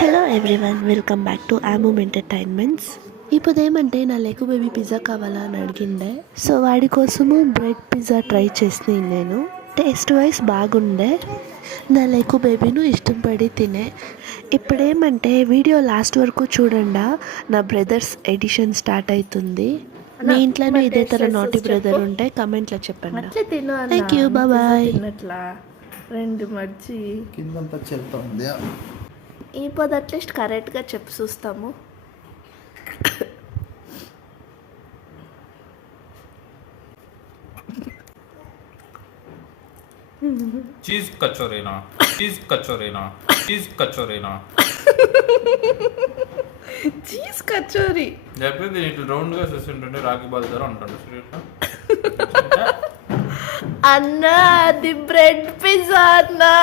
Hello everyone, welcome back to ఆమూమ్ entertainments. ఇప్పుడు ఏమంటే నా లెగు బేబీ పిజ్జా కావాలా అని అడిగిండే, సో వాడి కోసము బ్రెడ్ పిజ్జా ట్రై చేసినాను. నేను టేస్ట్ వైజ్ బాగుండే, నా లెగు బేబీను ఇష్టపడి తినే. ఇప్పుడేమంటే వీడియో లాస్ట్ వరకు చూడండా, నా బ్రదర్స్ ఎడిషన్ స్టార్ట్ అవుతుంది. మీ ఇంట్లోనూ ఇదే తర నాటి బ్రదర్ ఉంటే కమెంట్లో చెప్పండి. Thank you, bye. రెండు మర్చి కిందంతా చెత్త ఉంది. ఈ పది అట్లీస్ట్ కరెక్ట్గా చెప్పి చూస్తాము. చీజ్ కచోరీనా, చీజ్ కచోరీనా, చీజ్ కచోరీనా, చీజ్ కచోరీ లేకపోతే ఇట్లా రౌండ్గా చేస్తుంటే రాగి బాల్ అంటాడు. అన్నా అది బ్రెడ్ పిజ్జా అన్నా.